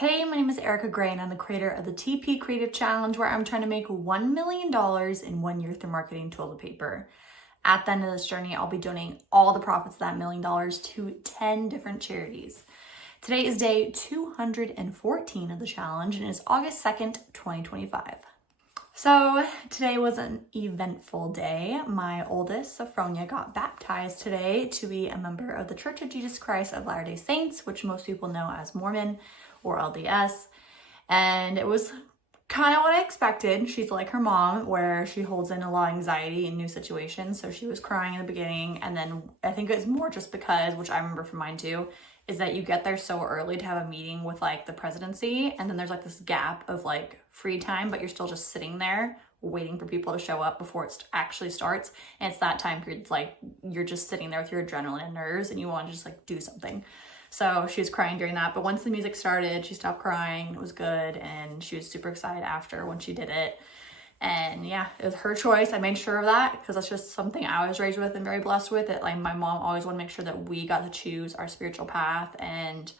Hey, my name is Erica Gray and I'm the creator of the TP Creative Challenge, where I'm trying to make $1 million in 1 year through marketing toilet paper. At the end of this journey, I'll be donating all the profits of that $1 million to 10 different charities. Today is day 214 of the challenge and it's August 2nd, 2025. So today was an eventful day. My oldest, Sophronia, got baptized today to be a member of the Church of Jesus Christ of Latter-day Saints, which most people know as Mormon or LDS. And it was kind of what I expected. She's like her mom, where she holds in a lot of anxiety in new situations. So she was crying in the beginning. And then I think it's more just because, which I remember from mine too, is that you get there so early to have a meeting with like the presidency. And then there's like this gap of like free time, but you're still just sitting there waiting for people to show up before it actually starts. And it's that time period, it's like you're just sitting there with your adrenaline and nerves and you want to just like do something. So she was crying during that, but once the music started, she stopped crying. It was good, and she was super excited after when she did it. And yeah, it was her choice. I made sure of that because that's just something I was raised with and very blessed with. It, like, my mom always wanted to make sure that we got to choose our spiritual path, and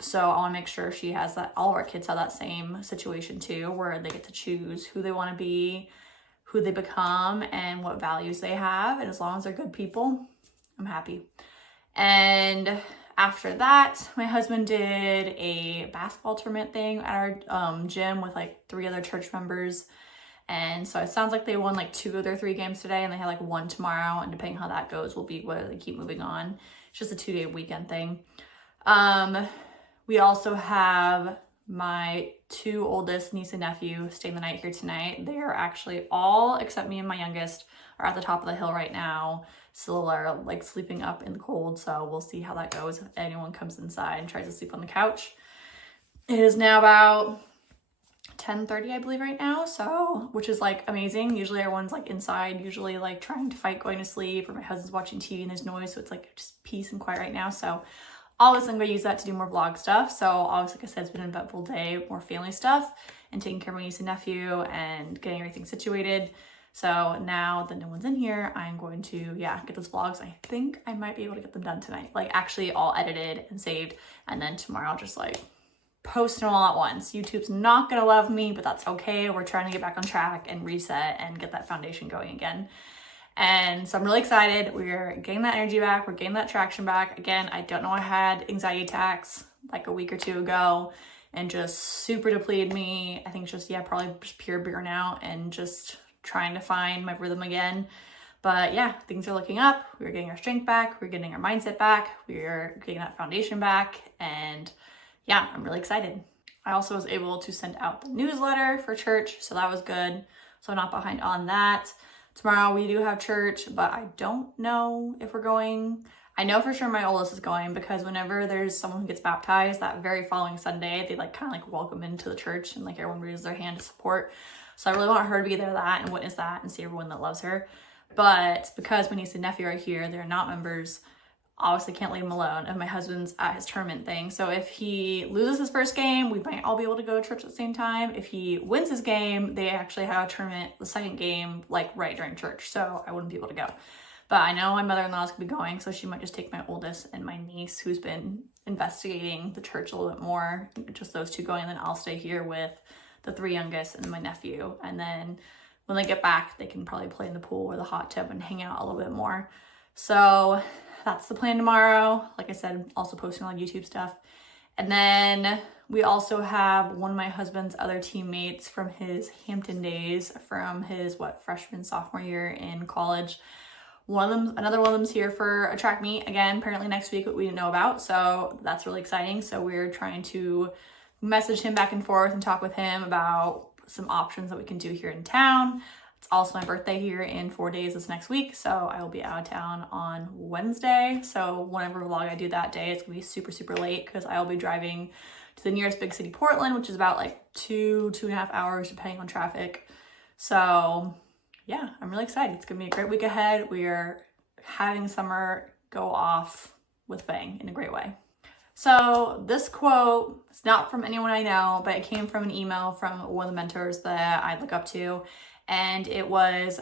so I want to make sure she has that. All of our kids have that same situation too, where they get to choose who they want to be, who they become, and what values they have. And as long as they're good people, I'm happy. And after that, my husband did a basketball tournament thing at our gym with like 3 other church members. And so it sounds like they won like 2 of their 3 games today, and they had like 1 tomorrow. And depending how that goes, will be whether they keep moving on. It's just a 2-day weekend thing. We also have my 2 oldest niece and nephew staying the night here tonight. They are actually all, except me and my youngest, are at the top of the hill right now. Still are like sleeping up in the cold, so we'll see how that goes if anyone comes inside and tries to sleep on the couch. It is now about 10:30, I believe, right now, so which is like amazing. Usually everyone's like inside, usually like trying to fight going to sleep, or my husband's watching TV and there's noise, so it's like just peace and quiet right now. So obviously I'm going to use that to do more vlog stuff. So obviously, like I said, it's been an eventful day, more family stuff and taking care of my niece and nephew and getting everything situated. So now that no one's in here, I'm going to, get those vlogs. I think I might be able to get them done tonight. Like actually all edited and saved. And then tomorrow I'll just like post them all at once. YouTube's not going to love me, but that's okay. We're trying to get back on track and reset and get that foundation going again. And so I'm really excited. We're getting that energy back. We're getting that traction back. Again, I don't know, I had anxiety attacks like a week or 2 ago and just super depleted me. I think it's just, probably just pure burnout and just trying to find my rhythm again. But yeah, things are looking up. We're getting our strength back. We're getting our mindset back. We're getting that foundation back. And yeah, I'm really excited. I also was able to send out the newsletter for church, so that was good. So I'm not behind on that. Tomorrow we do have church, but I don't know if we're going. I know for sure my oldest is going, because whenever there's someone who gets baptized, that very following Sunday, they like kind of like welcome into the church and like everyone raises their hand to support. So I really want her to be there that and witness that and see everyone that loves her. But because my niece and nephew are here, they're not members, obviously can't leave them alone. And my husband's at his tournament thing. So if he loses his first game, we might all be able to go to church at the same time. If he wins his game, they actually have a tournament, the second game, like right during church. So I wouldn't be able to go. But I know my mother-in-law is going to be going, so she might just take my oldest and my niece, who's been investigating the church a little bit more, just those 2 going, and then I'll stay here with the 3 youngest and my nephew. And then when they get back, they can probably play in the pool or the hot tub and hang out a little bit more. So that's the plan tomorrow. Like I said, also posting on YouTube stuff. And then we also have one of my husband's other teammates from his Hampton days, from his freshman, sophomore year in college. Another one of them's here for a track meet again, apparently next week, what we didn't know about. So that's really exciting. So we're trying to message him back and forth and talk with him about some options that we can do here in town. It's also my birthday here in 4 days this next week, so I will be out of town on Wednesday. So whenever vlog I do that day, it's gonna be super, super late because I will be driving to the nearest big city, Portland, which is about like 2.5 hours depending on traffic. So yeah, I'm really excited. It's gonna be a great week ahead. We are having summer go off with bang in a great way. So this quote, it's not from anyone I know, but it came from an email from one of the mentors that I look up to. And it was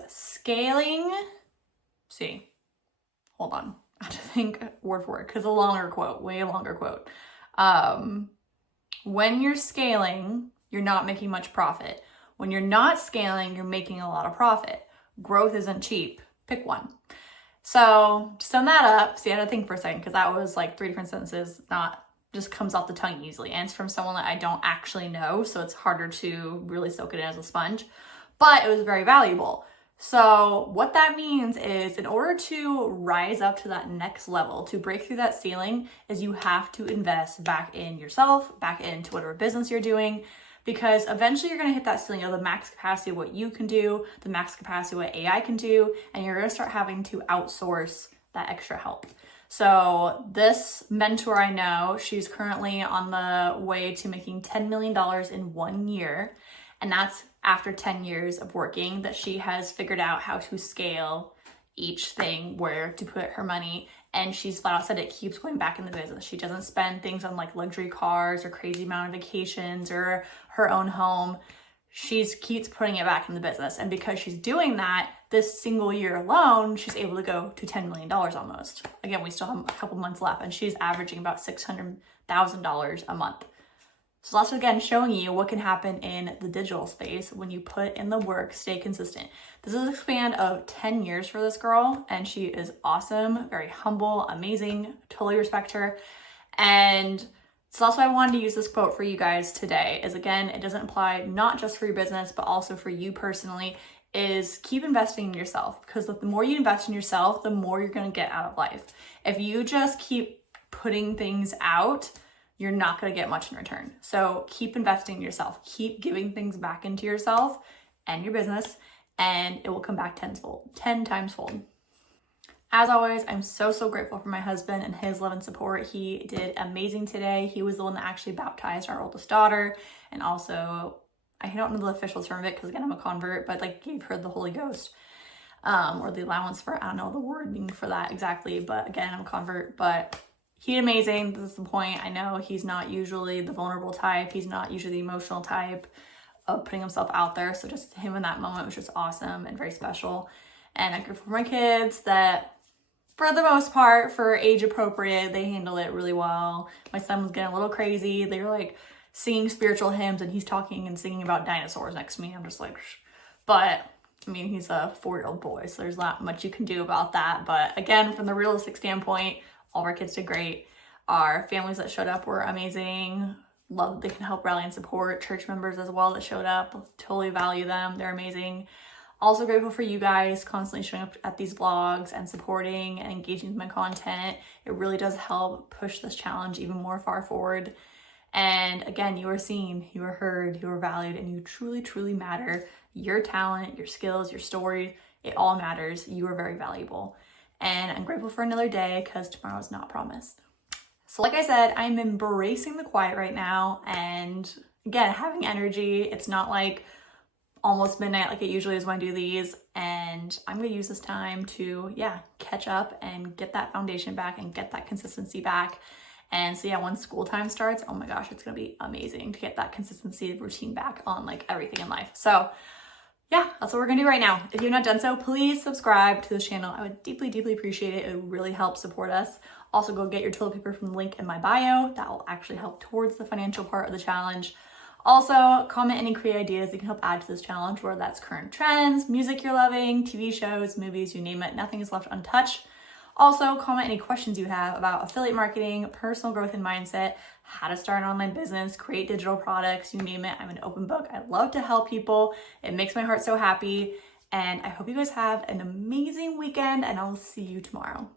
hold on. I have to think word for word, because a longer quote, way longer quote. When you're scaling, you're not making much profit. When you're not scaling, you're making a lot of profit. Growth isn't cheap. Pick one. So to sum that up, see, I had to think for a second because that was like 3 different sentences, not just comes off the tongue easily. And it's from someone that I don't actually know, so it's harder to really soak it in as a sponge. But it was very valuable. So what that means is in order to rise up to that next level, to break through that ceiling, is you have to invest back in yourself, back into whatever business you're doing, because eventually you're going to hit that ceiling of the max capacity of what you can do, the max capacity of what AI can do, and you're going to start having to outsource that extra help. So this mentor I know, she's currently on the way to making $10 million in 1 year. And that's after 10 years of working that she has figured out how to scale each thing, where to put her money. And she's flat out said it keeps going back in the business. She doesn't spend things on like luxury cars or crazy amount of vacations or her own home. She keeps putting it back in the business. And because she's doing that, this single year alone, she's able to go to $10 million almost. Again, we still have a couple months left, and she's averaging about $600,000 a month. So that's again showing you what can happen in the digital space when you put in the work, stay consistent. This is a span of 10 years for this girl, and she is awesome, very humble, amazing, totally respect her. And so that's why I wanted to use this quote for you guys today, is again, it doesn't apply not just for your business, but also for you personally, is keep investing in yourself, because the more you invest in yourself, the more you're going to get out of life. If you just keep putting things out, you're not going to get much in return. So keep investing in yourself, keep giving things back into yourself and your business, and it will come back 10 times fold. As always, I'm so grateful for my husband and his love and support. He did amazing today. He was the one that actually baptized our oldest daughter, and also, I don't know the official term of it because again, I'm a convert, but like gave her the Holy Ghost, or the allowance for, I don't know the wording for that exactly, but again, I'm a convert, but he did amazing. This is the point. I know he's not usually the vulnerable type. He's not usually the emotional type of putting himself out there. So just him in that moment was just awesome and very special. And I'm grateful for my kids that, for the most part, for age appropriate, they handle it really well. My son was getting a little crazy. They were like singing spiritual hymns, and he's talking and singing about dinosaurs next to me. I'm just like, shh. But I mean, he's a 4-year-old boy, so there's not much you can do about that. But again, from the realistic standpoint, all of our kids did great. Our families that showed up were amazing. Love that they can help rally and support. Church members as well that showed up. Totally value them. They're amazing. Also grateful for you guys constantly showing up at these vlogs and supporting and engaging with my content. It really does help push this challenge even more far forward. And again, you are seen, you are heard, you are valued, and you truly matter. Your talent, your skills, your story, it all matters. You are very valuable. And I'm grateful for another day because tomorrow is not promised. So like I said, I'm embracing the quiet right now, and again, having energy. It's not like almost midnight like it usually is when I do these, and I'm going to use this time to, catch up and get that foundation back and get that consistency back. And so when school time starts, oh my gosh, it's going to be amazing to get that consistency routine back on like everything in life. So that's what we're gonna do right now. If you've not done so, please subscribe to this channel. I would deeply appreciate it. It would really help support us. Also, go get your toilet paper from the link in my bio. That will actually help towards the financial part of the challenge. Also, comment any creative ideas that can help add to this challenge, whether that's current trends, music you're loving, TV shows, movies, you name it. Nothing is left untouched. Also, comment any questions you have about affiliate marketing, personal growth and mindset, how to start an online business, create digital products, you name it. I'm an open book. I love to help people. It makes my heart so happy. And I hope you guys have an amazing weekend, and I'll see you tomorrow.